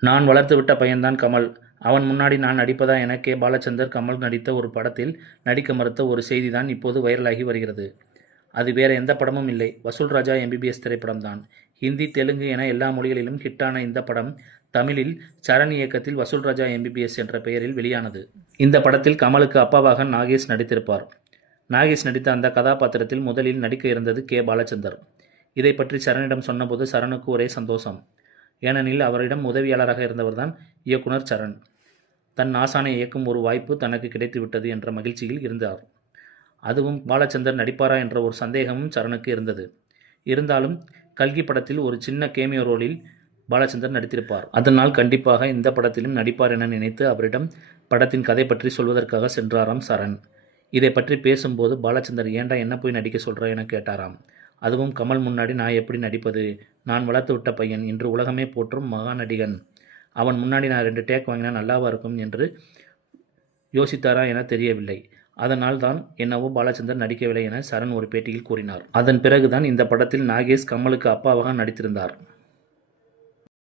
நான் வளர்த்துவிட்ட பையன்தான் கமல். அவன் முன்னாடி நான் நடிப்பதா என கே பாலச்சந்தர் கமல் நடித்த ஒரு படத்தில் நடிக்க மறுத்த ஒரு செய்தி தான் இப்போது வைரலாகி வருகிறது. அது வேற எந்த படமும் இல்லை. வசூல் ராஜா எம்பிபிஎஸ் திரைப்படம்தான். ஹிந்தி தெலுங்கு என எல்லா மொழிகளிலும் ஹிட்டான இந்த படம் தமிழில் சரண் இயக்கத்தில் வசூல் ராஜா எம்பிபிஎஸ் என்ற பெயரில் வெளியானது. இந்த படத்தில் கமலுக்கு அப்பாவாக நாகேஷ் நடித்திருப்பார். நாகேஷ் நடித்த அந்த கதாபாத்திரத்தில் முதலில் நடிக்க இருந்தது கே. பாலச்சந்தர். இதை பற்றி சரணிடம் சொன்னபோது சரணுக்கு ஒரே சந்தோஷம். ஏனெனில் அவரிடம் உதவியாளராக இருந்தவர்தான் இயக்குனர் சரண். தன் ஆசானை இயக்கும் ஒரு வாய்ப்பு தனக்கு கிடைத்துவிட்டது என்ற மகிழ்ச்சியில் இருந்தார். அதுவும் பாலச்சந்தர் நடிப்பாரா என்ற ஒரு சந்தேகமும் சரணுக்கு இருந்தது. இருந்தாலும் கல்கி படத்தில் ஒரு சின்ன கேமியோ ரோலில் பாலச்சந்தர் நடித்திருப்பார். அதனால் கண்டிப்பாக இந்த படத்திலும் நடிப்பார் என நினைத்து அவரிடம் படத்தின் கதை பற்றி சொல்வதற்காக சென்றாராம் சரண். இதை பற்றி பேசும்போது பாலச்சந்தர் ஏண்டா என்ன போய் நடிக்க சொல்ற? என கேட்டாராம். அதுவும் கமல் முன்னாடி நான் எப்படி நடிப்பது? நான் வளர்த்து விட்ட பையன். இன்று உலகமே போற்றும் மகா நடிகன் அவன் முன்னாடி நான் ரெண்டு டேக் வாங்கினா நல்லாவா இருக்கும் என்று யோசித்தாரா என தெரியவில்லை. அதனால் தான் என்னவோ பாலச்சந்தர் நடிக்கவில்லை என சரண் ஒரு பேட்டியில் கூறினார். அதன் பிறகுதான் இந்த படத்தில் நாகேஷ் கமலுக்கு அப்பாவாக நடித்திருந்தார்.